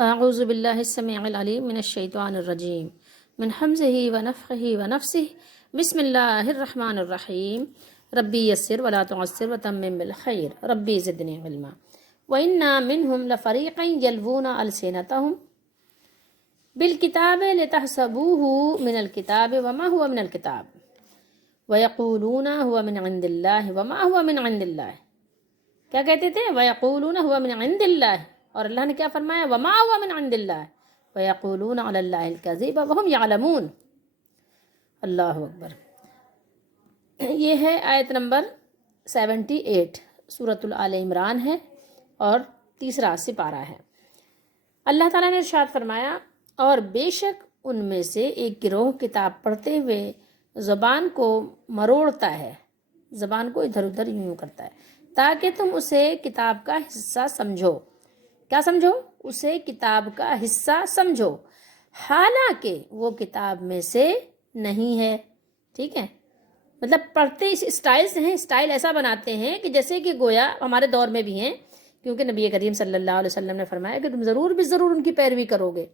اعوذ باللہ السمیع العلیم من الشیطان الرجیم من حمزہ ونفخہ ونفسہ بسم اللہ الرحمن الرحیم ربی یسر ولا تعسر وتمم بالخیر ربی زدنی علما وإنا منهم لفریقا یلوون ألسنتهم بالکتاب لتحسبوه من الکتاب وما هو من الکتاب ویقولون هو من عند اللہ وما هو من عند اللہ. کیا کہتے تھے؟ ویقولون هو من عند اللہ، اور اللہ نے کیا فرمایا؟ وما هو من عند اللہ ویقولون علی اللہ الکذب وهم یعلمون. اللہ اکبر. یہ ہے آیت نمبر 78، سورۃ آل عمران ہے اور تیسرا سپارہ ہے. اللہ تعالیٰ نے ارشاد فرمایا، اور بے شک ان میں سے ایک گروہ کتاب پڑھتے ہوئے زبان کو مروڑتا ہے، زبان کو ادھر ادھر یوں کرتا ہے تاکہ تم اسے کتاب کا حصہ سمجھو. کیا سمجھو؟ اسے کتاب کا حصہ سمجھو، حالانکہ وہ کتاب میں سے نہیں ہے. ٹھیک ہے، مطلب پڑھتے اس اسٹائل سے ہیں، اسٹائل ایسا بناتے ہیں کہ جیسے کہ گویا ہمارے دور میں بھی ہیں، کیونکہ نبی کریم صلی اللہ علیہ وسلم نے فرمایا کہ تم ضرور بھی ضرور ان کی پیروی کرو گے.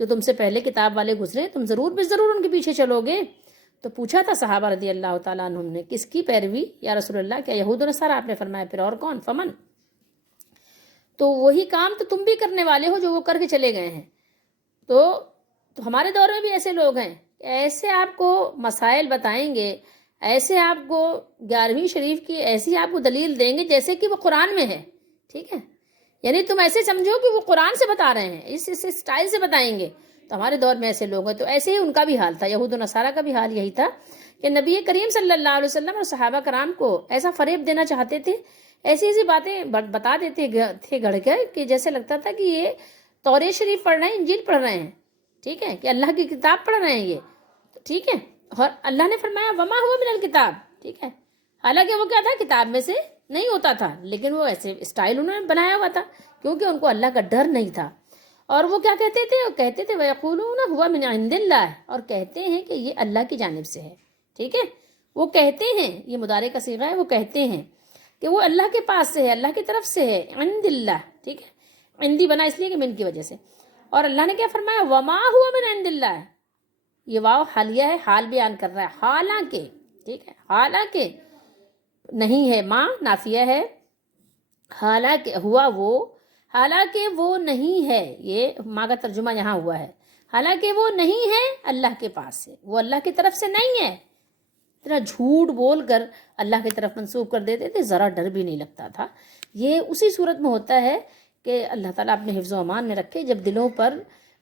جو تم سے پہلے کتاب والے گزرے تم ضرور بھی ضرور ان کے پیچھے چلو گے. تو پوچھا تھا صحابہ رضی اللہ تعالیٰ عنہم نے، کس کی پیروی یا رسول اللہ؟ کیا یہود و نصارہ؟ آپ نے فرمایا پھر اور کون؟ فمن. تو وہی کام تو تم بھی کرنے والے ہو جو وہ کر کے چلے گئے ہیں. تو ہمارے دور میں بھی ایسے لوگ ہیں، ایسے آپ کو مسائل بتائیں گے، ایسے آپ کو 11ویں شریف کی ایسی آپ کو دلیل دیں گے جیسے کہ وہ قرآن میں ہے. ٹھیک ہے، یعنی تم ایسے سمجھو کہ وہ قرآن سے بتا رہے ہیں، اس اسٹائل سے بتائیں گے. تو ہمارے دور میں ایسے لوگ ہیں. تو ایسے ہی ان کا بھی حال تھا، یہود و نصارہ کا بھی حال یہی تھا کہ نبی کریم صلی اللہ علیہ وسلم اور صحابہ کرام کو ایسا فریب دینا چاہتے تھے، ایسی ایسی باتیں بتا دیتے تھے گھڑ کر کہ جیسے لگتا تھا کہ یہ توریت شریف پڑھ رہے ہیں، انجیل پڑھ رہے ہیں. ٹھیک ہے، کہ اللہ کی کتاب پڑھ رہے ہیں یہ. ٹھیک ہے، اور اللہ نے فرمایا وما هو من الکتاب. ٹھیک ہے، حالانکہ وہ کیا تھا؟ کتاب میں سے نہیں ہوتا تھا، لیکن وہ ایسے اسٹائل انہوں نے بنایا ہوا تھا کیونکہ ان کو اللہ کا ڈر نہیں تھا. اور وہ کیا کہتے تھے؟ وہ کہتے تھے وَيَقُولُونَ هُوَ مِنْ عِنْدِ اللَّهِ، اور کہتے ہیں کہ یہ اللہ کی جانب سے ہے. ٹھیک ہے، وہ کہتے ہیں، یہ مضارع کا صیغہ ہے، وہ کہتے ہیں کہ وہ اللہ کے پاس سے ہے، اللہ کی طرف سے ہے. عند اللہ. ٹھیک ہے، عندی بنا اس لیے کہ من کی وجہ سے. اور اللہ نے کیا فرمایا؟ وما هو من عند اللہ. یہ واو حالیہ ہے، حال بیان کر رہا ہے. حالانکہ، ٹھیک ہے، حالانکہ نہیں ہے، ماں نافیہ ہے، حالانکہ ہوا وہ، حالانکہ وہ نہیں ہے. یہ ماں کا ترجمہ یہاں ہوا ہے، حالانکہ وہ نہیں ہے اللہ کے پاس سے، وہ اللہ کی طرف سے نہیں ہے. اتنا جھوٹ بول کر اللہ کی طرف منسوب کر دیتے تھے، ذرا ڈر بھی نہیں لگتا تھا. یہ اسی صورت میں ہوتا ہے کہ اللہ تعالیٰ اپنے حفظ و امان میں رکھے جب دلوں پر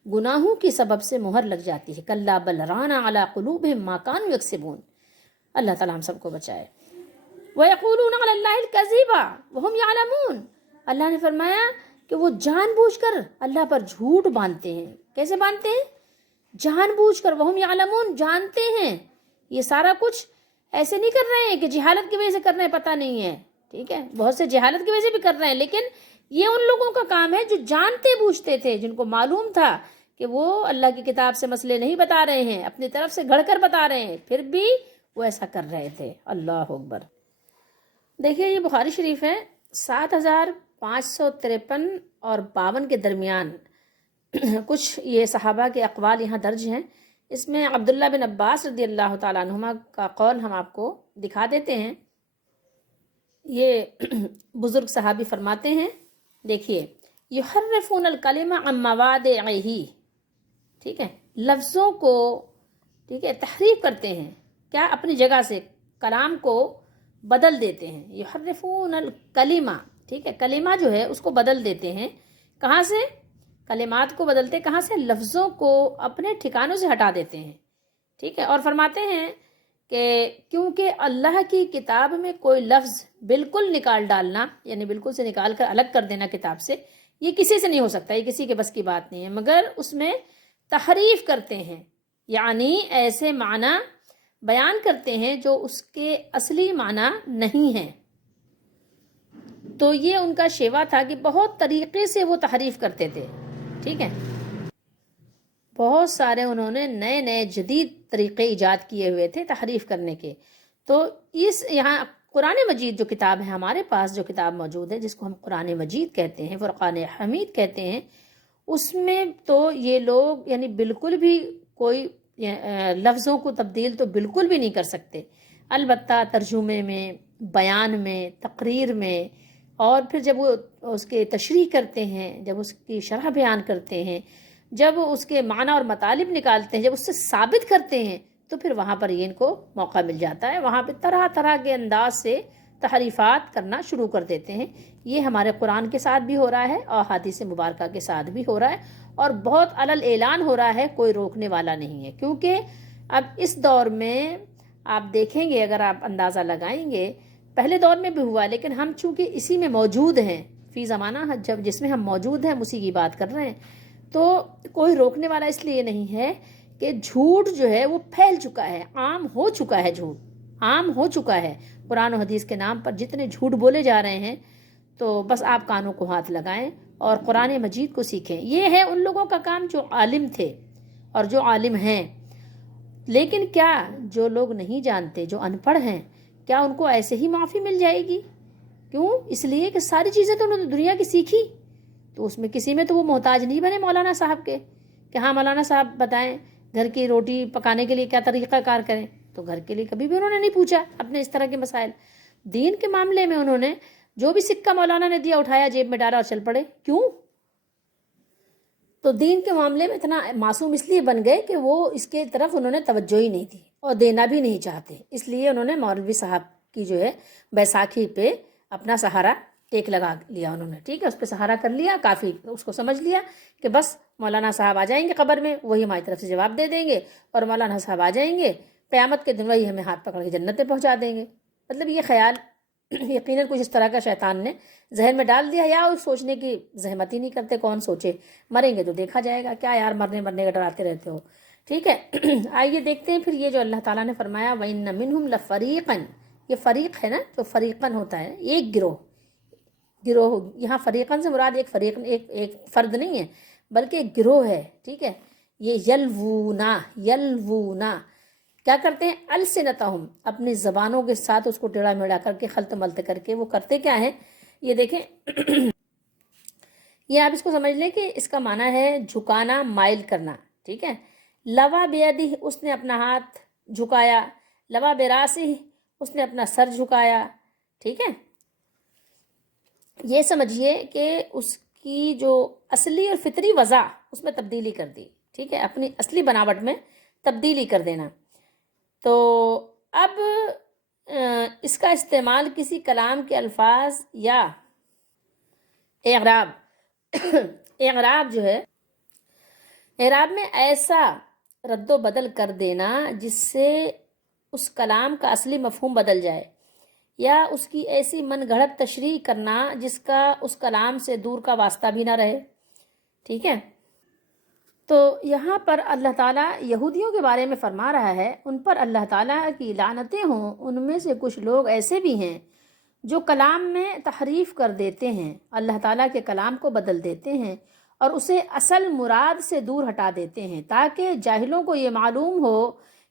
گناہوں کی سبب سے مہر لگ جاتی ہے. کلا بل ران علی قلوبہم ما کانوا یکسبون. اللہ تعالیٰ ہم سب کو بچائے. وَيَقُولُونَ عَلَى اللَّهِ الْكَذِبَ وَهُمْ يَعْلَمُونَ. اللہ نے فرمایا کہ وہ جان بوجھ کر اللہ پر جھوٹ باندھتے ہیں. کیسے باندھتے ہیں؟ جان بوجھ کر. وَهُمْ يَعْلَمُونَ، جانتے ہیں. یہ سارا کچھ ایسے نہیں کر رہے ہیں کہ جہالت کی وجہ سے کر رہے ہیں، پتہ نہیں ہے. ٹھیک ہے، بہت سے جہالت کی وجہ سے بھی کر رہے ہیں، لیکن یہ ان لوگوں کا کام ہے جو جانتے بوجھتے تھے، جن کو معلوم تھا کہ وہ اللہ کی کتاب سے مسئلے نہیں بتا رہے ہیں، اپنی طرف سے گھڑ کر بتا رہے ہیں، پھر بھی وہ ایسا کر رہے تھے. اللہ اکبر. دیکھیے یہ بخاری شریف ہے، 7553 اور 52 کے درمیان کچھ یہ صحابہ کے اقوال یہاں درج ہیں. اس میں عبداللہ بن عباس رضی اللہ تعالیٰ عنہما کا قول ہم آپ کو دکھا دیتے ہیں. یہ بزرگ صحابی فرماتے ہیں، دیکھیے، یحرفون الکلمہ عن مواضعہ. ٹھیک ہے، لفظوں کو، ٹھیک ہے، تحریف کرتے ہیں. کیا؟ اپنی جگہ سے کلام کو بدل دیتے ہیں. یحرفون الکلمہ. ٹھیک ہے، کلمہ جو ہے اس کو بدل دیتے ہیں. کہاں سے؟ کلمات کو بدلتے کہاں سے؟ لفظوں کو اپنے ٹھکانوں سے ہٹا دیتے ہیں. ٹھیک ہے، اور فرماتے ہیں کہ کیونکہ اللہ کی کتاب میں کوئی لفظ بالکل نکال ڈالنا، یعنی بالکل سے نکال کر الگ کر دینا کتاب سے، یہ کسی سے نہیں ہو سکتا، یہ کسی کے بس کی بات نہیں ہے، مگر اس میں تحریف کرتے ہیں، یعنی ایسے معنی بیان کرتے ہیں جو اس کے اصلی معنی نہیں ہیں. تو یہ ان کا شیوا تھا کہ بہت طریقے سے وہ تحریف کرتے تھے. ٹھیک ہے، بہت سارے انہوں نے نئے نئے جدید طریقے ایجاد کیے ہوئے تھے تحریف کرنے کے. تو اس یہاں قرآن مجید جو کتاب ہے، ہمارے پاس جو کتاب موجود ہے جس کو ہم قرآن مجید کہتے ہیں، فرقان حمید کہتے ہیں، اس میں تو یہ لوگ یعنی بالکل بھی کوئی لفظوں کو تبدیل تو بالکل بھی نہیں کر سکتے، البتہ ترجمے میں، بیان میں، تقریر میں، اور پھر جب وہ اس کے تشریح کرتے ہیں، جب اس کی شرح بیان کرتے ہیں، جب اس کے معنی اور مطالب نکالتے ہیں، جب اس سے ثابت کرتے ہیں، تو پھر وہاں پر یہ ان کو موقع مل جاتا ہے، وہاں پہ طرح طرح کے انداز سے تحریفات کرنا شروع کر دیتے ہیں۔ یہ ہمارے قرآن کے ساتھ بھی ہو رہا ہے اور حدیث مبارکہ کے ساتھ بھی ہو رہا ہے، اور بہت علل اعلان ہو رہا ہے، کوئی روکنے والا نہیں ہے، کیونکہ اب اس دور میں آپ دیکھیں گے، اگر آپ اندازہ لگائیں گے، پہلے دور میں بھی ہوا، لیکن ہم چونکہ اسی میں موجود ہیں، فی زمانہ جب جس میں ہم موجود ہیں ہم اسی کی بات کر رہے ہیں، تو کوئی روکنے والا اس لیے نہیں ہے کہ جھوٹ جو ہے وہ پھیل چکا ہے، عام ہو چکا ہے، جھوٹ عام ہو چکا ہے، قرآن و حدیث کے نام پر جتنے جھوٹ بولے جا رہے ہیں، تو بس آپ کانوں کو ہاتھ لگائیں اور قرآن مجید کو سیکھیں۔ یہ ہے ان لوگوں کا کام جو عالم تھے اور جو عالم ہیں، لیکن کیا جو لوگ نہیں جانتے، جو ان پڑھ ہیں، کیا ان کو ایسے ہی معافی مل جائے گی؟ کیوں؟ اس لیے کہ ساری چیزیں تو انہوں نے دنیا کی سیکھی، تو اس میں کسی میں تو وہ محتاج نہیں بنے مولانا صاحب کے کہ ہاں مولانا صاحب بتائیں گھر کی روٹی پکانے کے لیے کیا طریقہ کار کریں، تو گھر کے لیے کبھی بھی انہوں نے نہیں پوچھا اپنے اس طرح کے مسائل۔ دین کے معاملے میں انہوں نے جو بھی سکہ مولانا نے دیا اٹھایا، جیب میں ڈالا اور چل پڑے۔ کیوں؟ تو دین کے معاملے میں اتنا معصوم اس لیے بن گئے کہ وہ اس کے طرف انہوں نے توجہ ہی نہیں دی اور دینا بھی نہیں چاہتے، اس لیے انہوں نے مولوی صاحب کی جو ہے بیساکھی پہ اپنا سہارا ٹیک لگا لیا، انہوں نے ٹھیک ہے اس پہ سہارا کر لیا، کافی اس کو سمجھ لیا کہ بس مولانا صاحب آ جائیں گے قبر میں، وہی ہماری طرف سے جواب دے دیں گے، اور مولانا صاحب آ جائیں گے قیامت کے دن، وہی ہمیں ہاتھ پکڑ کے جنت پہنچا دیں گے۔ مطلب یہ خیال یقیناً کچھ اس طرح کا شیطان نے ذہن میں ڈال دیا، یا اس سوچنے کی زحمت ہی نہیں کرتے، کون سوچے، مریں گے تو دیکھا جائے گا، کیا یار مرنے کا ڈراتے رہتے ہو، ٹھیک ہے۔ آئیے دیکھتے ہیں پھر یہ جو اللہ تعالیٰ نے فرمایا وَإِنَّ مِنْهُمْ لَفَرِيقًا، یہ فریق ہے نا، تو فریقاً ہوتا ہے ایک گروہ، یہاں فریقاً سے مراد ایک فرد نہیں ہے بلکہ ایک گروہ ہے، ٹھیک ہے۔ یہ یلوونا کیا کرتے ہیں؟ السنتہم، اپنی زبانوں کے ساتھ اس کو ٹیڑھا میڑھا کر کے خلط ملط کر کے وہ کرتے کیا ہیں؟ یہ دیکھیں یہ آپ اس کو سمجھ لیں کہ اس کا معنی ہے جھکانا، مائل کرنا، ٹھیک ہے۔ لوا بیدہ، اس نے اپنا ہاتھ جھکایا، لوا براسہ، اس نے اپنا سر جھکایا، ٹھیک ہے۔ یہ سمجھیے کہ اس کی جو اصلی اور فطری وضع اس میں تبدیلی کر دی، ٹھیک ہے، اپنی اصلی بناوٹ میں تبدیلی کر دینا۔ تو اب اس کا استعمال کسی کلام کے الفاظ یا اعراب جو ہے، اعراب میں ایسا رد و بدل کر دینا جس سے اس کلام کا اصلی مفہوم بدل جائے، یا اس کی ایسی من گھڑت تشریح کرنا جس کا اس کلام سے دور کا واسطہ بھی نہ رہے، ٹھیک ہے۔ تو یہاں پر اللہ تعالیٰ یہودیوں کے بارے میں فرما رہا ہے، ان پر اللہ تعالیٰ کی لعنتیں ہوں، ان میں سے کچھ لوگ ایسے بھی ہیں جو کلام میں تحریف کر دیتے ہیں، اللہ تعالیٰ کے کلام کو بدل دیتے ہیں اور اسے اصل مراد سے دور ہٹا دیتے ہیں، تاکہ جاہلوں کو یہ معلوم ہو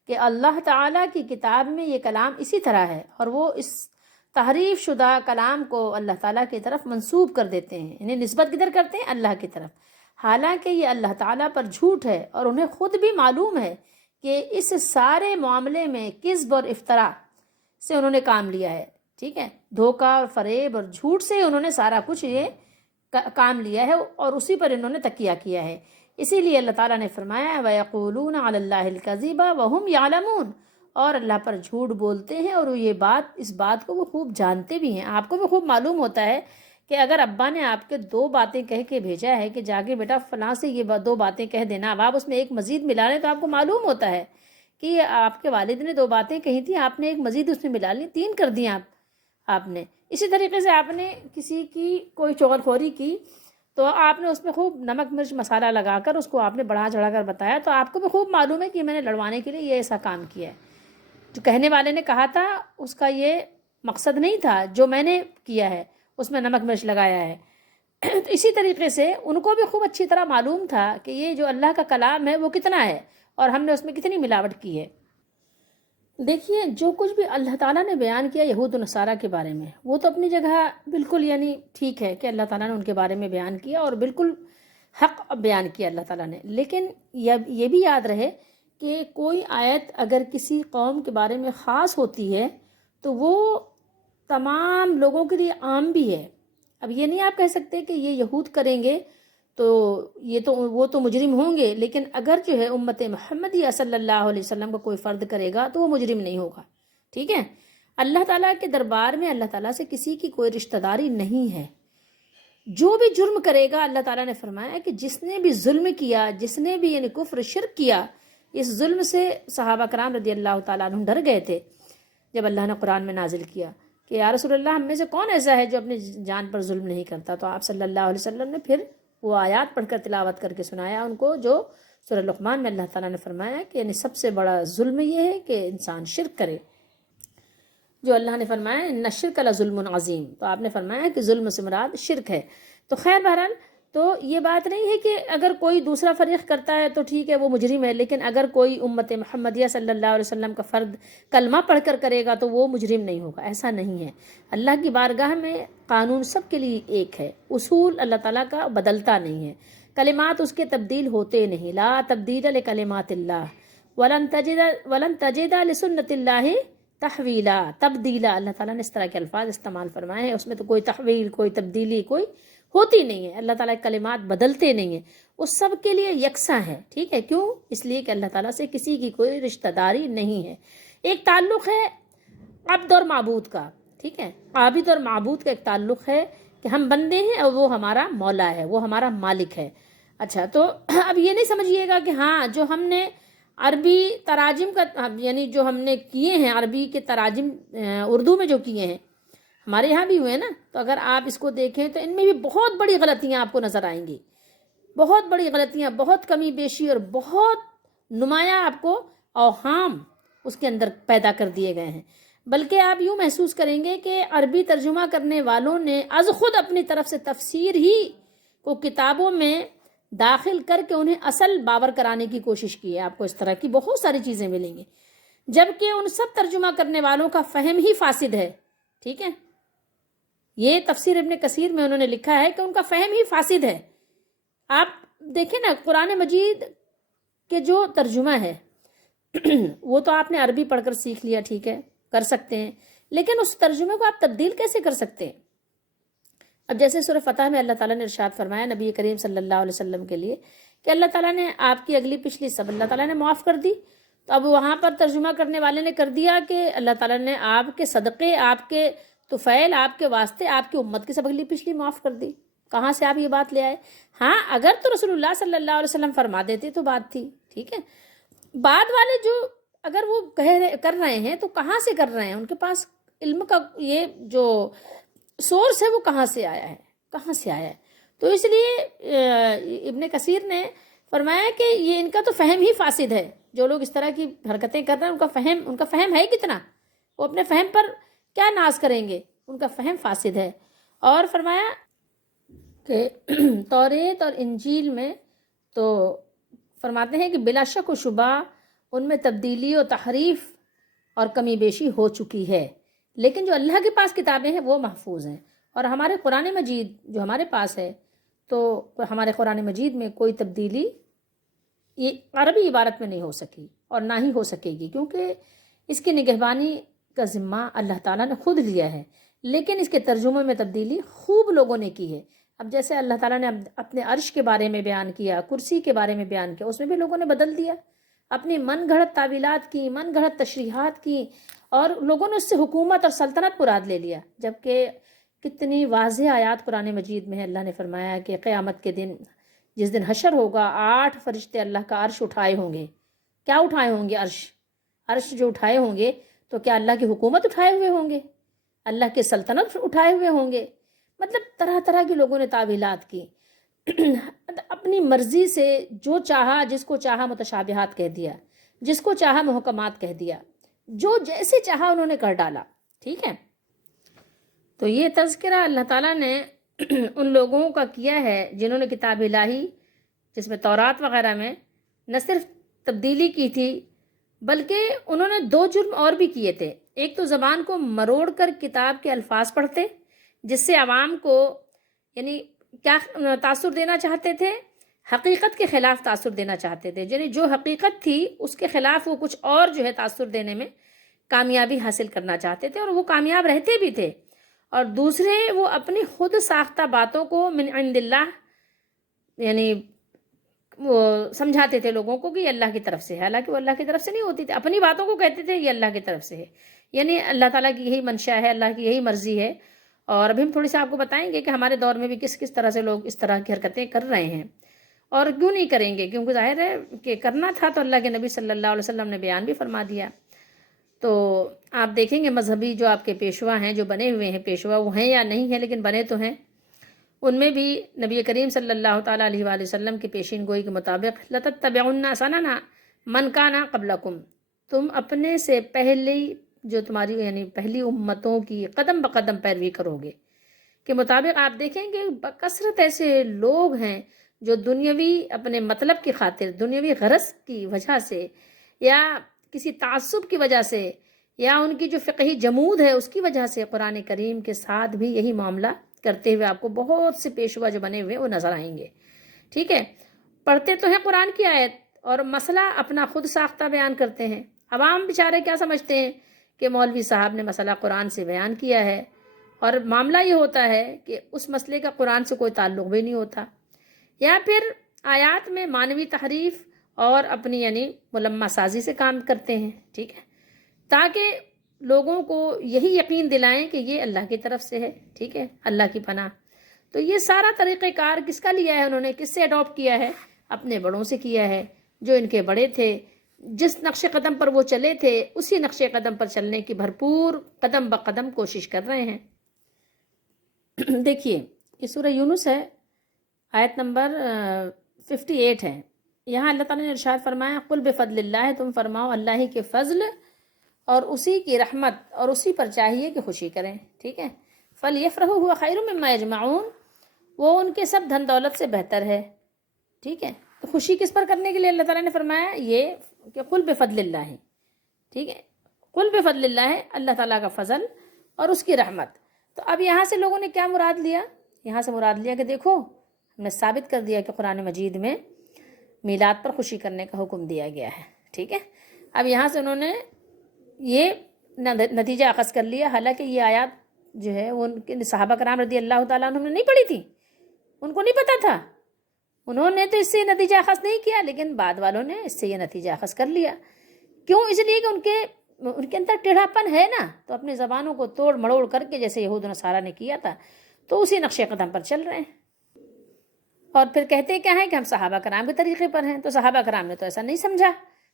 کہ اللہ تعالیٰ کی کتاب میں یہ کلام اسی طرح ہے، اور وہ اس تحریف شدہ کلام کو اللہ تعالیٰ کی طرف منسوب کر دیتے ہیں، انہیں نسبت کدھر کرتے ہیں؟ اللہ کی طرف، حالانکہ یہ اللہ تعالیٰ پر جھوٹ ہے، اور انہیں خود بھی معلوم ہے کہ اس سارے معاملے میں کذب اور افترا سے انہوں نے کام لیا ہے، ٹھیک ہے، دھوکہ اور فریب اور جھوٹ سے انہوں نے سارا کچھ یہ کام لیا ہے، اور اسی پر انہوں نے تکیہ کیا ہے۔ اسی لیے اللہ تعالیٰ نے فرمایا وَيَقُولُونَ عَلَى اللَّهِ الْكَذِبَ وَهُمْ يَعْلَمُونَ، اور اللہ پر جھوٹ بولتے ہیں اور اس بات کو وہ خوب جانتے بھی ہیں۔ آپ کو بھی خوب معلوم ہوتا ہے کہ اگر ابا نے آپ کے 2 باتیں کہہ کے بھیجا ہے کہ جا کے بیٹا فلاں سے یہ 2 باتیں کہہ دینا، اب آپ اس میں ایک مزید ملا لیں، تو آپ کو معلوم ہوتا ہے کہ آپ کے والد نے 2 باتیں کہی تھیں، آپ نے ایک مزید اس میں ملا لی، 3 کر دیں آپ نے۔ اسی طریقے سے آپ نے کسی کی کوئی چغلخوری کی تو آپ نے اس میں خوب نمک مرچ مسالہ لگا کر اس کو آپ نے بڑھا چڑھا کر بتایا، تو آپ کو بھی خوب معلوم ہے کہ میں نے لڑوانے کے لیے یہ ایسا کام کیا ہے، جو کہنے والے نے کہا تھا اس کا یہ مقصد نہیں تھا، جو میں نے کیا ہے اس میں نمک مرچ لگایا ہے۔ تو اسی طریقے سے ان کو بھی خوب اچھی طرح معلوم تھا کہ یہ جو اللہ کا کلام ہے وہ کتنا ہے اور ہم نے اس میں کتنی ملاوٹ کی ہے۔ دیکھیے جو کچھ بھی اللہ تعالیٰ نے بیان کیا یہود و نصارہ کے بارے میں، وہ تو اپنی جگہ بالکل یعنی ٹھیک ہے کہ اللہ تعالیٰ نے ان کے بارے میں بیان کیا، اور بالکل حق بیان کیا اللہ تعالیٰ نے. لیکن یہ بھی یاد رہے کہ کوئی آیت اگر کسی قوم کے بارے میں خاص ہوتی ہے تو وہ تمام لوگوں کے لیے عام بھی ہے. اب یہ نہیں آپ کہہ سکتے کہ یہ یہود کریں گے تو وہ تو مجرم ہوں گے، لیکن اگر جو ہے امت محمدیہ صلی اللہ علیہ وسلم کا کوئی فرد کرے گا تو وہ مجرم نہیں ہوگا. ٹھیک ہے. اللہ تعالیٰ کے دربار میں اللہ تعالیٰ سے کسی کی کوئی رشتہ داری نہیں ہے. جو بھی جرم کرے گا اللہ تعالیٰ نے فرمایا کہ جس نے بھی ظلم کیا، جس نے بھی یعنی کفر شرک کیا، اس ظلم سے صحابہ کرام رضی اللہ تعالیٰ عنہ ڈر گئے تھے جب اللہ نے قرآن میں نازل کیا کہ یا رسول اللہ ہم میں سے کون ایسا ہے جو اپنی جان پر ظلم نہیں کرتا. تو آپ صلی اللہ علیہ وسلم نے پھر وہ آیات پڑھ کر تلاوت کر کے سنایا ان کو جو سورہ لقمان میں اللہ تعالیٰ نے فرمایا کہ یعنی سب سے بڑا ظلم یہ ہے کہ انسان شرک کرے. جو اللہ نے فرمایا ان الشرک لظلم عظیم، تو آپ نے فرمایا کہ ظلم سے مراد شرک ہے. تو خیر بہرحال تو یہ بات نہیں ہے کہ اگر کوئی دوسرا فریق کرتا ہے تو ٹھیک ہے وہ مجرم ہے، لیکن اگر کوئی امت محمدیہ صلی اللہ علیہ وسلم کا فرد کلمہ پڑھ کر کرے گا تو وہ مجرم نہیں ہوگا. ایسا نہیں ہے. اللہ کی بارگاہ میں قانون سب کے لیے ایک ہے، اصول اللہ تعالیٰ کا بدلتا نہیں ہے، کلمات اس کے تبدیل ہوتے نہیں. لا تبدیل لکلمات اللہ ولن تجد لسنت اللہ تحویلا. تبدیلا اللہ تعالیٰ نے اس طرح کے الفاظ استعمال فرمائے ہیں، اس میں تو کوئی تحویل، کوئی تبدیلی کوئی ہوتی نہیں ہے. اللہ تعالیٰ کے کلمات بدلتے نہیں ہیں، وہ سب کے لیے یکساں ہے. ٹھیک ہے. کیوں؟ اس لیے کہ اللہ تعالیٰ سے کسی کی کوئی رشتہ داری نہیں ہے. ایک تعلق ہے عبد اور معبود کا. ٹھیک ہے. عابد اور معبود کا ایک تعلق ہے کہ ہم بندے ہیں اور وہ ہمارا مولا ہے، وہ ہمارا مالک ہے. اچھا، تو اب یہ نہیں سمجھیے گا کہ ہاں جو ہم نے عربی تراجم کا یعنی جو ہم نے کیے ہیں عربی کے تراجم اردو میں جو کیے ہیں ہمارے یہاں بھی ہوئے نا، تو اگر آپ اس کو دیکھیں تو ان میں بھی بہت بڑی غلطیاں آپ کو نظر آئیں گی. بہت بڑی غلطیاں، بہت کمی بیشی اور بہت نمایاں آپ کو اوہام اس کے اندر پیدا کر دیے گئے ہیں. بلکہ آپ یوں محسوس کریں گے کہ عربی ترجمہ کرنے والوں نے از خود اپنی طرف سے تفسیر ہی کو کتابوں میں داخل کر کے انہیں اصل باور کرانے کی کوشش کی ہے. آپ کو اس طرح کی بہت ساری چیزیں ملیں گی، جبکہ ان سب ترجمہ کرنے والوں کا فہم ہی فاسد ہے. ٹھیک ہے. یہ تفسیر ابن کثیر میں انہوں نے لکھا ہے کہ ان کا فہم ہی فاسد ہے. آپ دیکھیں نا قرآن مجید کے جو ترجمہ ہے وہ تو آپ نے عربی پڑھ کر سیکھ لیا، ٹھیک ہے، کر سکتے ہیں، لیکن اس ترجمے کو آپ تبدیل کیسے کر سکتے ہیں؟ اب جیسے سورہ فتح میں اللہ تعالیٰ نے ارشاد فرمایا نبی کریم صلی اللہ علیہ وسلم کے لیے کہ اللہ تعالیٰ نے آپ کی اگلی پچھلی سب اللہ تعالیٰ نے معاف کر دی. تو اب وہاں پر ترجمہ کرنے والے نے کر دیا کہ اللہ تعالیٰ نے آپ کے صدقے، آپ کے طفیل، آپ کے واسطے آپ کی امت کی سب اگلی پچھلی معاف کر دی. کہاں سے آپ یہ بات لے آئے؟ ہاں اگر تو رسول اللہ صلی اللہ علیہ وسلم فرما دیتے تو بات تھی. ٹھیک ہے. بعد والے جو اگر وہ کر رہے ہیں تو کہاں سے کر رہے ہیں؟ ان کے پاس علم کا یہ جو سورس ہے وہ کہاں سے آیا ہے؟ کہاں سے آیا ہے؟ تو اس لیے ابن کثیر نے فرمایا کہ یہ ان کا تو فہم ہی فاسد ہے. جو لوگ اس طرح کی حرکتیں کر رہے ہیں ان کا فہم ہے کتنا؟ وہ اپنے فہم پر کیا ناز کریں گے؟ ان کا فہم فاسد ہے. اور فرمایا کہ توریت اور انجیل میں تو فرماتے ہیں کہ بلا شک و شبہ ان میں تبدیلی و تحریف اور کمی بیشی ہو چکی ہے، لیکن جو اللہ کے پاس کتابیں ہیں وہ محفوظ ہیں. اور ہمارے قرآن مجید جو ہمارے پاس ہے تو ہمارے قرآن مجید میں کوئی تبدیلی یہ عربی عبارت میں نہیں ہو سکی اور نہ ہی ہو سکے گی، کیونکہ اس کی نگہبانی کا ذمہ اللہ تعالیٰ نے خود لیا ہے. لیکن اس کے ترجمے میں تبدیلی خوب لوگوں نے کی ہے. اب جیسے اللہ تعالیٰ نے اپنے عرش کے بارے میں بیان کیا، کرسی کے بارے میں بیان کیا، اس میں بھی لوگوں نے بدل دیا، اپنی من گھڑت تعویلات کی، من گھڑت تشریحات کی، اور لوگوں نے اس سے حکومت اور سلطنت مراد لے لیا. جبکہ کتنی واضح آیات قرآن مجید میں ہے. اللہ نے فرمایا کہ قیامت کے دن جس دن حشر ہوگا 8 فرشتے اللہ کا عرش اٹھائے ہوں گے. کیا اٹھائے ہوں گے؟ عرش جو اٹھائے ہوں گے تو کیا اللہ کی حکومت اٹھائے ہوئے ہوں گے؟ اللہ کے سلطنت اٹھائے ہوئے ہوں گے؟ مطلب طرح طرح کی لوگوں نے تعویلات کی اپنی مرضی سے. جو چاہا، جس کو چاہا متشابہات کہہ دیا، جس کو چاہا محکمات کہہ دیا، جو جیسے چاہا انہوں نے کر ڈالا. ٹھیک ہے. تو یہ تذکرہ اللہ تعالیٰ نے ان لوگوں کا کیا ہے جنہوں نے کتاب الہی جس میں تورات وغیرہ میں نہ صرف تبدیلی کی تھی بلکہ انہوں نے 2 جرم اور بھی کیے تھے. ایک تو زبان کو مروڑ کر کتاب کے الفاظ پڑھتے، جس سے عوام کو یعنی کیا تاثر دینا چاہتے تھے حقیقت کے خلاف تاثر دینا چاہتے تھے، یعنی جو حقیقت تھی اس کے خلاف وہ کچھ اور جو ہے تاثر دینے میں کامیابی حاصل کرنا چاہتے تھے، اور وہ کامیاب رہتے بھی تھے۔ اور دوسرے وہ اپنی خود ساختہ باتوں کو من عند اللہ یعنی وہ سمجھاتے تھے لوگوں کو کہ یہ اللہ کی طرف سے ہے، حالانکہ وہ اللہ کی طرف سے نہیں ہوتی تھی، اپنی باتوں کو کہتے تھے یہ اللہ کی طرف سے ہے، یعنی اللہ تعالیٰ کی یہی منشا ہے، اللہ کی یہی مرضی ہے۔ اور ابھی ہم تھوڑی سی آپ کو بتائیں گے کہ ہمارے دور میں بھی کس کس طرح سے لوگ اس طرح کی حرکتیں کر رہے ہیں، اور کیوں نہیں کریں گے، کیونکہ ظاہر ہے کہ کرنا تھا تو اللہ کے نبی صلی اللہ علیہ وسلم نے بیان بھی فرما دیا۔ تو آپ دیکھیں گے مذہبی جو آپ کے پیشوا ہیں، جو بنے ہوئے ہیں پیشوا، وہ ہیں یا نہیں ہیں لیکن بنے تو ہیں، ان میں بھی نبی کریم صلی اللہ تعالیٰ علیہ وآلہ وسلم کی پیشین گوئی کے مطابق لَتَتَّبِعُنَّ سَنَنَ مَنْ كَانَ قَبْلَكُمْ، تم اپنے سے پہلی جو تمہاری یعنی پہلی امتوں کی قدم بقدم پیروی کرو گے کے مطابق آپ دیکھیں گے بکثرت ایسے لوگ ہیں جو دنیاوی اپنے مطلب کی خاطر، دنیاوی غرض کی وجہ سے یا کسی تعصب کی وجہ سے یا ان کی جو فقہی جمود ہے اس کی وجہ سے قرآن کریم کے ساتھ بھی یہی معاملہ کرتے ہوئے آپ کو بہت سے پیشوا جو بنے ہوئے وہ نظر آئیں گے، ٹھیک ہے۔ پڑھتے تو ہیں قرآن کی آیت اور مسئلہ اپنا خود ساختہ بیان کرتے ہیں۔ عوام بیچارے کیا سمجھتے ہیں کہ مولوی صاحب نے مسئلہ قرآن سے بیان کیا ہے، اور معاملہ یہ ہوتا ہے کہ اس مسئلے کا قرآن سے کوئی تعلق بھی نہیں ہوتا، یا پھر آیات میں معنوی تحریف اور اپنی یعنی ملمہ سازی سے کام کرتے ہیں، ٹھیک ہے، تاکہ لوگوں کو یہی یقین دلائیں کہ یہ اللہ کی طرف سے ہے، ٹھیک ہے، اللہ کی پناہ۔ تو یہ سارا طریقہ کار کس کا لیا ہے انہوں نے، کس سے اڈاپٹ کیا ہے؟ اپنے بڑوں سے کیا ہے، جو ان کے بڑے تھے، جس نقش قدم پر وہ چلے تھے اسی نقش قدم پر چلنے کی بھرپور قدم بقدم کوشش کر رہے ہیں۔ دیکھیے یہ سورہ یونس ہے، آیت نمبر 58 ہے، یہاں اللہ تعالیٰ نے ارشاد فرمایا قل بفضل اللہ، تم فرماؤ اللہ ہی کے فضل اور اسی کی رحمت اور اسی پر چاہیے کہ خوشی کریں، ٹھیک ہے۔ فَلْيَفْرَحُوا هُوَ خَيْرٌ مِّمَّا يَجْمَعُونَ، وہ ان کے سب دھن دولت سے بہتر ہے، ٹھیک ہے۔ تو خوشی کس پر کرنے کے لیے اللہ تعالیٰ نے فرمایا یہ کہ قل بفضل اللہ، ٹھیک ہے، قل بفضل اللہ، اللہ تعالیٰ کا فضل اور اس کی رحمت۔ تو اب یہاں سے لوگوں نے کیا مراد لیا؟ یہاں سے مراد لیا کہ دیکھو ہم نے ثابت کر دیا کہ قرآن مجید میں میلاد پر خوشی کرنے کا حکم دیا گیا ہے، ٹھیک ہے۔ اب یہاں سے انہوں نے یہ نتیجہ اخذ کر لیا، حالانکہ یہ آیات جو ہے وہ ان کے صحابہ کرام رضی اللہ تعالیٰ عنہ نے نہیں پڑھی تھی، ان کو نہیں پتہ تھا، انہوں نے تو اس سے نتیجہ اخذ نہیں کیا، لیکن بعد والوں نے اس سے یہ نتیجہ اخذ کر لیا۔ کیوں؟ اس لیے کہ ان کے اندر ٹیڑھا پن ہے نا، تو اپنی زبانوں کو توڑ مڑوڑ کر کے جیسے یہود و نصارہ نے کیا تھا تو اسی نقش قدم پر چل رہے ہیں، اور پھر کہتے کیا ہیں کہ ہم صحابہ کرام کے طریقے پر ہیں۔ تو صحابہ کرام نے تو ایسا نہیں سمجھا،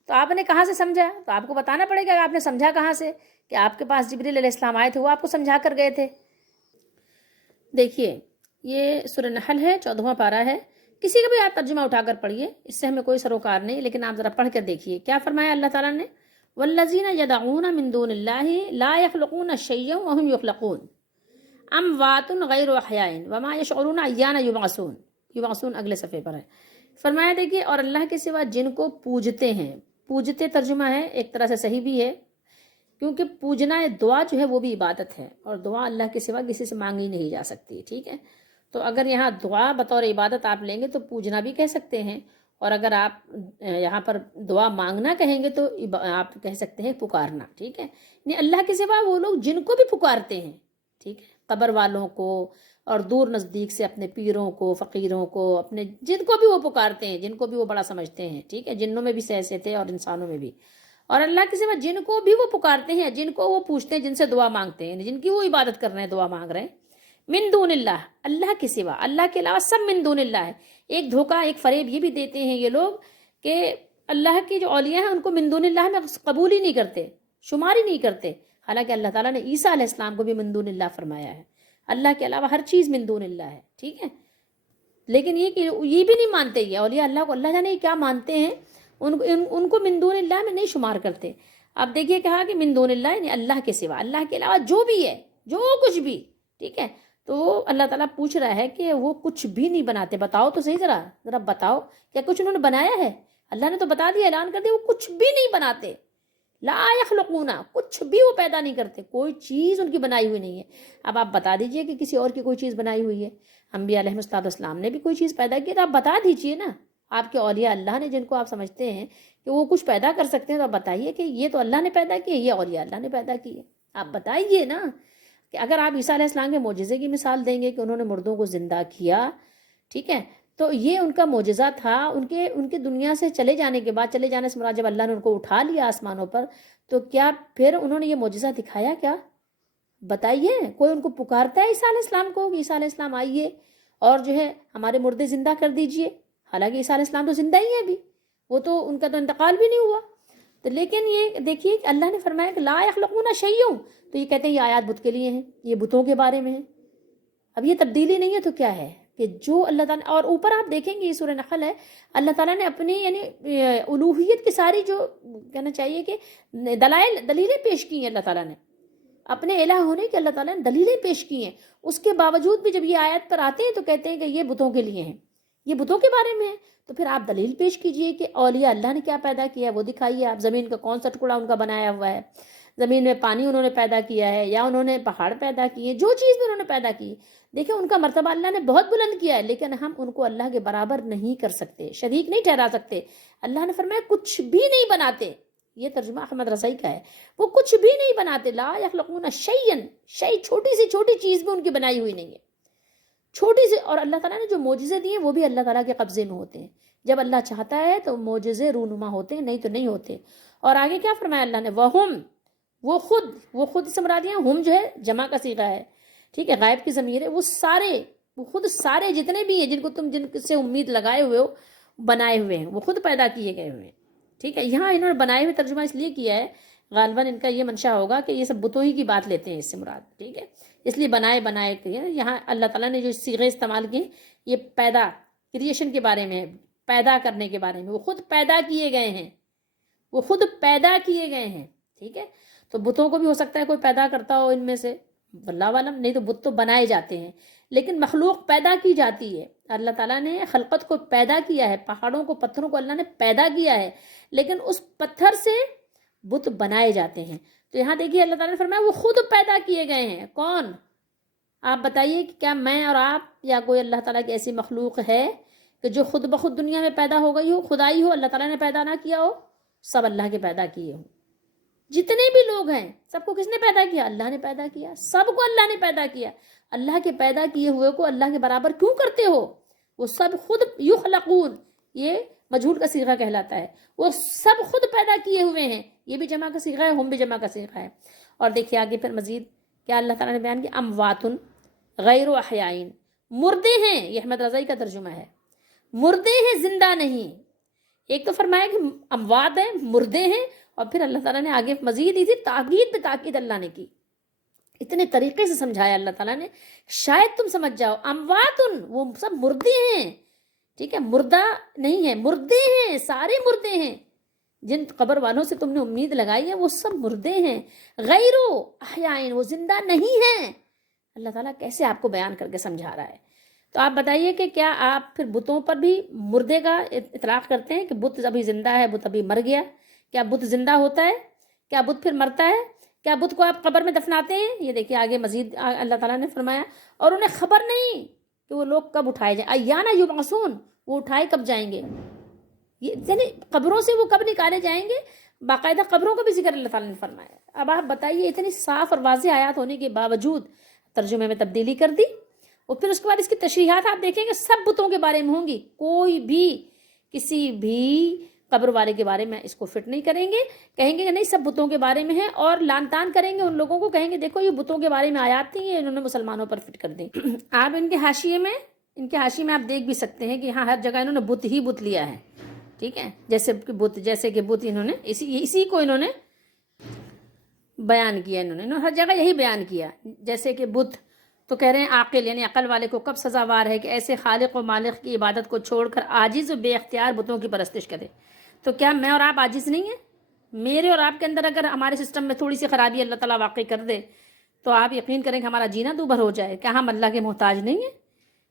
تو آپ نے کہاں سے سمجھا؟ تو آپ کو بتانا پڑے گا کہ آپ نے سمجھا کہاں سے، کہ آپ کے پاس جبریل علیہ السلام آئے تھے، وہ آپ کو سمجھا کر گئے تھے۔ دیکھیے یہ سورہ نحل ہے، 14واں پارہ ہے، کسی کا بھی آپ ترجمہ اٹھا کر پڑھیے، اس سے ہمیں کوئی سروکار نہیں، لیکن آپ ذرا پڑھ کر دیکھیے کیا فرمایا اللہ تعالیٰ نے، والذین یدعون من دون اللہ لا یخلقون شیئا وهم یخلقون اموات غیر احیاء وما یشعرون ایان یبعثون، یبعثون اگلے صفحے پر ہے۔ فرمایا دیکھیے اور اللہ کے سوا جن کو پوجتے ہیں، پوجتے ترجمہ ہے ایک طرح سے صحیح بھی ہے، کیونکہ پوجنا دعا جو ہے وہ بھی عبادت ہے، اور دعا اللہ کے سوا کسی سے مانگی نہیں جا سکتی، ٹھیک ہے۔ تو اگر یہاں دعا بطور عبادت آپ لیں گے تو پوجنا بھی کہہ سکتے ہیں، اور اگر آپ یہاں پر دعا مانگنا کہیں گے تو آپ کہہ سکتے ہیں پکارنا، ٹھیک ہے۔ یعنی اللہ کے سوا وہ لوگ جن کو بھی پکارتے ہیں، ٹھیک ہے، قبر والوں کو اور دور نزدیک سے اپنے پیروں کو، فقیروں کو، اپنے جن کو بھی وہ پکارتے ہیں، جن کو بھی وہ بڑا سمجھتے ہیں، ٹھیک ہے، جنوں میں بھی سے ایسے تھے اور انسانوں میں بھی، اور اللہ کے سوا جن کو بھی وہ پکارتے ہیں، جن کو وہ پوچھتے ہیں، جن سے دعا مانگتے ہیں، جن کی وہ عبادت کر رہے ہیں، دعا مانگ رہے ہیں، من دون اللہ، اللہ کے سوا، اللہ کے علاوہ سب من دون اللہ ہے۔ ایک دھوکہ، ایک فریب یہ بھی دیتے ہیں یہ لوگ کہ اللہ کے جو اولیاء ہیں ان کو من دون اللہ میں قبول ہی نہیں کرتے، شمار ہی نہیں کرتے، حالانکہ اللہ تعالیٰ نے عیسیٰ علیہ السلام کو بھی من دون اللہ فرمایا ہے، اللہ کے علاوہ ہر چیز من دون اللہ ہے، ٹھیک ہے۔ لیکن یہ کہ یہ بھی نہیں مانتے، یہ اولیاء اللہ کو اللہ جانے کیا مانتے ہیں، ان کو من دون اللہ میں نہیں شمار کرتے۔ اب دیکھیے کہا کہ من دون اللہ یعنی اللہ کے سوا، اللہ کے علاوہ جو بھی ہے، جو کچھ بھی، ٹھیک ہے۔ تو اللہ تعالیٰ پوچھ رہا ہے کہ وہ کچھ بھی نہیں بناتے، بتاؤ تو صحیح، ذرا بتاؤ کیا کچھ انہوں نے بنایا ہے؟ اللہ نے تو بتا دیا، اعلان کر دیا وہ کچھ بھی نہیں بناتے، لا یخلقون، کچھ بھی وہ پیدا نہیں کرتے، کوئی چیز ان کی بنائی ہوئی نہیں ہے۔ اب آپ بتا دیجئے کہ کسی اور کی کوئی چیز بنائی ہوئی ہے، انبیاء علیہ السلام نے بھی کوئی چیز پیدا کی، تو آپ بتا دیجئے نا، آپ کے اولیاء اللہ نے جن کو آپ سمجھتے ہیں کہ وہ کچھ پیدا کر سکتے ہیں، تو آپ بتائیے کہ یہ تو اللہ نے پیدا کیے، یہ اولیاء اللہ نے پیدا کیے. آپ بتائیے نا کہ اگر آپ عیسیٰ علیہ السلام کے معجزے کی مثال دیں گے کہ انہوں نے مردوں کو زندہ کیا، ٹھیک ہے، تو یہ ان کا معجزہ تھا. ان کے دنیا سے چلے جانے کے بعد، چلے جانے سے مراد جب اللہ نے ان کو اٹھا لیا آسمانوں پر، تو کیا پھر انہوں نے یہ معجزہ دکھایا کیا؟ بتائیے. کوئی ان کو پکارتا ہے عیسیٰ علیہ السلام کو کہ عیسیٰ علیہ السلام آئیے اور جو ہے ہمارے مردے زندہ کر دیجئے؟ حالانکہ عیسیٰ علیہ السلام تو زندہ ہی ہیں ابھی، وہ تو ان کا تو انتقال بھی نہیں ہوا. تو لیکن یہ دیکھیے کہ اللہ نے فرمایا کہ لا یخلقون شیئا، تو یہ کہتے ہیں یہ آیات بت کے لیے ہیں، یہ بتوں کے بارے میں ہیں. اب یہ تبدیلی نہیں ہے تو کیا ہے کہ جو اللہ تعالیٰ، اور اوپر آپ دیکھیں گے یہ سورہ نحل ہے، اللہ تعالیٰ نے اپنی یعنی الوہیت کی ساری جو کہنا چاہیے کہ دلیلیں پیش کی ہیں. اللہ تعالیٰ نے اپنے الہ ہونے کے اللہ تعالیٰ نے دلیلیں پیش کی ہیں. اس کے باوجود بھی جب یہ آیت پر آتے ہیں تو کہتے ہیں کہ یہ بتوں کے لیے ہیں، یہ بتوں کے بارے میں ہے. تو پھر آپ دلیل پیش کیجئے کہ اولیاء اللہ نے کیا پیدا کیا ہے وہ دکھائیے. آپ زمین کا کون سا ٹکڑا ان کا بنایا ہوا ہے، زمین میں پانی انہوں نے پیدا کیا ہے یا انہوں نے پہاڑ پیدا کیے، جو چیز بھی انہوں نے پیدا کی. دیکھیں ان کا مرتبہ اللہ نے بہت بلند کیا ہے، لیکن ہم ان کو اللہ کے برابر نہیں کر سکتے، شریک نہیں ٹھہرا سکتے. اللہ نے فرمایا کچھ بھی نہیں بناتے. یہ ترجمہ احمد رضائی کا ہے، وہ کچھ بھی نہیں بناتے. لا یخلقون شیئا، شیء چھوٹی سی چھوٹی چیز بھی ان کی بنائی ہوئی نہیں ہے، چھوٹی سی. اور اللہ تعالیٰ نے جو معجزے دیے ہیں وہ بھی اللہ تعالیٰ کے قبضے میں ہوتے ہیں. جب اللہ چاہتا ہے تو معجزے رونما ہوتے ہیں، نہیں تو نہیں ہوتے. اور آگے کیا فرمایا اللہ نے؟ وہم، وہ خود سے مراد یہاں ہم جو ہے جمع کا صیغہ ہے، ٹھیک ہے، غائب کی ضمیر ہے. وہ خود سارے جتنے بھی ہیں جن سے امید لگائے ہوئے ہو، بنائے ہوئے ہیں، وہ خود پیدا کیے گئے ہوئے ہیں. ٹھیک ہے، یہاں انہوں نے بنائے ہوئے ترجمہ اس لیے کیا ہے، غالباً ان کا یہ منشا ہوگا کہ یہ سب بتوں ہی کی بات لیتے ہیں اس سے مراد. ٹھیک ہے، اس لیے بنائے یہاں اللہ تعالیٰ نے جو صیغے استعمال کیے یہ پیدا، کریشن کے بارے میں، پیدا کرنے کے بارے میں. وہ خود پیدا کیے گئے ہیں، وہ خود پیدا کیے گئے ہیں. ٹھیک ہے، تو بتوں کو بھی ہو سکتا ہے کوئی پیدا کرتا ہو ان میں سے، واللہ عالم. نہیں تو بت تو بنائے جاتے ہیں، لیکن مخلوق پیدا کی جاتی ہے. اللہ تعالیٰ نے خلقت کو پیدا کیا ہے، پہاڑوں کو، پتھروں کو اللہ نے پیدا کیا ہے، لیکن اس پتھر سے بت بنائے جاتے ہیں. تو یہاں دیکھیے اللہ تعالیٰ نے فرمایا وہ خود پیدا کیے گئے ہیں. کون؟ آپ بتائیے کہ کیا میں اور آپ یا کوئی اللہ تعالیٰ کی ایسی مخلوق ہے کہ جو خود بخود دنیا میں پیدا ہو گئی ہو، خدائی ہو، اللہ تعالیٰ نے پیدا نہ کیا ہو؟ سب اللہ کے پیدا کیے ہوں. جتنے بھی لوگ ہیں سب کو کس نے پیدا کیا؟ اللہ نے پیدا کیا. سب کو اللہ نے پیدا کیا. اللہ کے پیدا کیے ہوئے کو اللہ کے برابر کیوں کرتے ہو؟ وہ سب خود یخلقون، یہ مجہول کا صیغہ کہلاتا ہے، وہ سب خود پیدا کیے ہوئے ہیں. یہ بھی جمع کا صیغہ ہے، ہم بھی جمع کا صیغہ ہے. اور دیکھیے آگے پھر مزید کیا اللہ تعالیٰ نے بیان کیا؟ امواتن غیر احیائن، مردے ہیں. یہ احمد رضائی کا ترجمہ ہے، مردے ہیں، زندہ نہیں. ایک تو فرمایا کہ اموات ہیں، مردے ہیں، اور پھر اللہ تعالیٰ نے آگے مزید اسی تاکید پہ تاکید اللہ نے کی. اتنے طریقے سے سمجھایا اللہ تعالیٰ نے، شاید تم سمجھ جاؤ. امواتن، وہ سب مردے ہیں. ٹھیک ہے، مردہ نہیں ہے، مردے ہیں، سارے مردے ہیں. جن قبر والوں سے تم نے امید لگائی ہے وہ سب مردے ہیں. غیر احیائن، وہ زندہ نہیں ہیں. اللہ تعالیٰ کیسے آپ کو بیان کر کے سمجھا رہا ہے. تو آپ بتائیے کہ کیا آپ پھر بتوں پر بھی مردے کا اطلاق کرتے ہیں کہ بت ابھی زندہ ہے، بت ابھی مر گیا؟ کیا بت زندہ ہوتا ہے؟ کیا بت پھر مرتا ہے؟ کیا بت کو آپ قبر میں دفناتے ہیں؟ یہ دیکھیے آگے مزید اللہ تعالیٰ نے فرمایا اور انہیں خبر نہیں کہ وہ لوگ کب اٹھائے جائیں. ایانا یبعثون، وہ اٹھائے کب جائیں گے، یہ یعنی قبروں سے وہ کب نکالے جائیں گے. باقاعدہ قبروں کا بھی ذکر اللہ تعالیٰ نے فرمایا. اب آپ بتائیے اتنی صاف اور واضح آیات ہونے کے باوجود ترجمے میں تبدیلی کر دی. اور پھر اس کے بعد اس کی تشریحات آپ دیکھیں گے سب بتوں کے بارے میں ہوں گی. کوئی بھی کسی بھی قبر والے کے بارے میں اس کو فٹ نہیں کریں گے، کہیں گے کہ نہیں سب بتوں کے بارے میں ہے، اور لان تان کریں گے ان لوگوں کو، کہیں گے دیکھو یہ بتوں کے بارے میں آیات تھی، یہ انہوں نے مسلمانوں پر فٹ کر دی. آپ ان کے حاشیے میں آپ دیکھ بھی سکتے ہیں کہ ہاں ہر جگہ انہوں نے بت ہی بت لیا ہے. ٹھیک ہے، جیسے کہ بت انہوں نے اسی کو انہوں نے بیان کیا. انہوں نے ہر جگہ یہی بیان کیا. جیسے کہ بت تو کہہ رہے ہیں عاقل یعنی عقل والے کو کب سزاوار ہے کہ ایسے خالق و مالک کی عبادت کو چھوڑ کر عاجز و بے اختیار بتوں کی پرستش کرے. تو کیا میں اور آپ عاجز نہیں ہیں؟ میرے اور آپ کے اندر اگر ہمارے سسٹم میں تھوڑی سی خرابی اللہ تعالیٰ واقع کر دے تو آپ یقین کریں کہ ہمارا جینا دوبھر ہو جائے. کیا ہم اللہ کے محتاج نہیں ہیں؟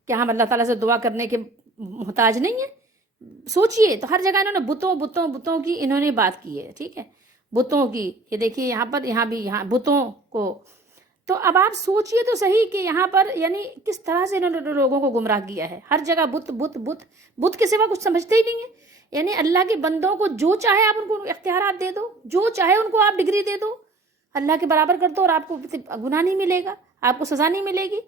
کیا ہم اللہ تعالیٰ سے دعا کرنے کے محتاج نہیں ہیں؟ سوچئے. تو ہر جگہ انہوں نے بتوں کی انہوں نے بات کی ہے. ٹھیک ہے، بتوں کی. یہ دیکھیے یہاں بھی بتوں کو تو اب آپ سوچئے تو صحیح کہ یہاں پر یعنی کس طرح سے انہوں نے لوگوں کو گمراہ کیا ہے. ہر جگہ بت بت بت بت کے سوا کچھ سمجھتے ہی نہیں ہیں. یعنی اللہ کے بندوں کو جو چاہے آپ ان کو اختیارات دے دو, جو چاہے ان کو آپ ڈگری دے دو, اللہ کے برابر کر دو اور آپ کو گناہ نہیں ملے گا, آپ کو سزا نہیں ملے گی.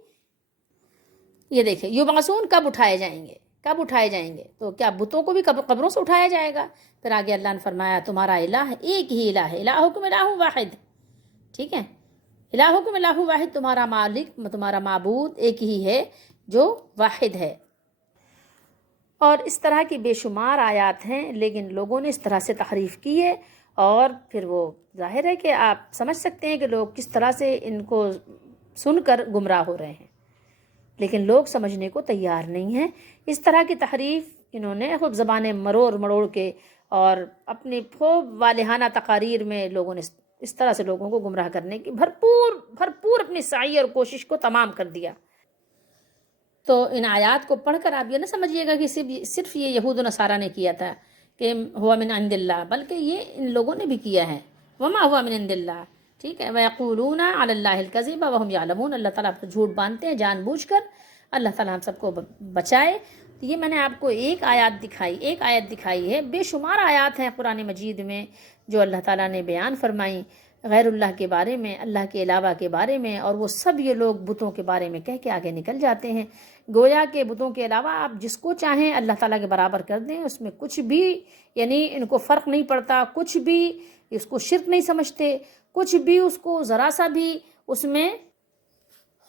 یہ دیکھیں یبعثون کب اٹھائے جائیں گے, کب اٹھائے جائیں گے؟ تو کیا بتوں کو بھی قبروں سے اٹھایا جائے گا؟ پھر آگے اللہ نے فرمایا تمہارا الہ ایک ہی الہ ہے, الہکم الہ واحد. ٹھیک ہے, الہکم الہ واحد, تمہارا مالک تمہارا معبود ایک ہی ہے جو واحد ہے. اور اس طرح کی بے شمار آیات ہیں, لیکن لوگوں نے اس طرح سے تحریف کی ہے. اور پھر وہ ظاہر ہے کہ آپ سمجھ سکتے ہیں کہ لوگ کس طرح سے ان کو سن کر گمراہ ہو رہے ہیں, لیکن لوگ سمجھنے کو تیار نہیں ہیں. اس طرح کی تحریف انہوں نے خود زبانیں مروڑ کے اور اپنی پھوب والہانہ تقاریر میں لوگوں نے اس طرح سے لوگوں کو گمراہ کرنے کی بھرپور اپنی سعی اور کوشش کو تمام کر دیا. تو ان آیات کو پڑھ کر آپ یہ نہ سمجھیے گا کہ صرف یہ یہود و نصارہ نے کیا تھا کہ ہوا من عند اللہ, بلکہ یہ ان لوگوں نے بھی کیا ہے. وما ہوا من عند اللہ. ٹھیک ہے, وَيَقُولُونَ عَلَى اللَّهِ الْكَذِبَ وَهُمْ يَعْلَمُونَ, اللہ تعالیٰ پر جھوٹ باندھتے ہیں جان بوجھ کر. اللہ تعالیٰ ہم سب کو بچائے. تو یہ میں نے آپ کو ایک آیت دکھائی ہے. بے شمار آیات ہیں قرآن مجید میں جو اللہ تعالیٰ نے بیان فرمائی غیر اللہ کے بارے میں, اللہ کے علاوہ کے بارے میں, اور وہ سب یہ لوگ بتوں کے بارے میں کہہ کے آگے نکل جاتے ہیں. گویا کہ بتوں کے علاوہ آپ جس کو چاہیں اللہ تعالیٰ کے برابر کر دیں, اس میں کچھ بھی یعنی ان کو فرق نہیں پڑتا, کچھ بھی اس کو شرک نہیں سمجھتے, کچھ بھی اس کو ذرا سا بھی اس میں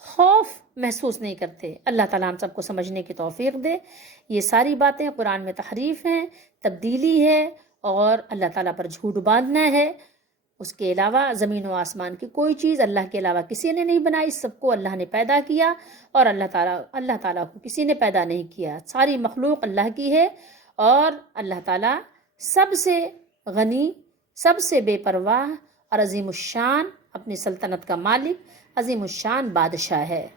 خوف محسوس نہیں کرتے. اللہ تعالیٰ ہم سب کو سمجھنے کی توفیق دے. یہ ساری باتیں قرآن میں تحریف ہیں, تبدیلی ہے, اور اللہ تعالیٰ پر جھوٹ باندھنا ہے. اس کے علاوہ زمین و آسمان کی کوئی چیز اللہ کے علاوہ کسی نے نہیں بنائی. سب کو اللہ نے پیدا کیا, اور اللہ تعالیٰ کو کسی نے پیدا نہیں کیا. ساری مخلوق اللہ کی ہے, اور اللہ تعالیٰ سب سے غنی, سب سے بے پرواہ اور عظیم الشان, اپنی سلطنت کا مالک, عظیم الشان بادشاہ ہے.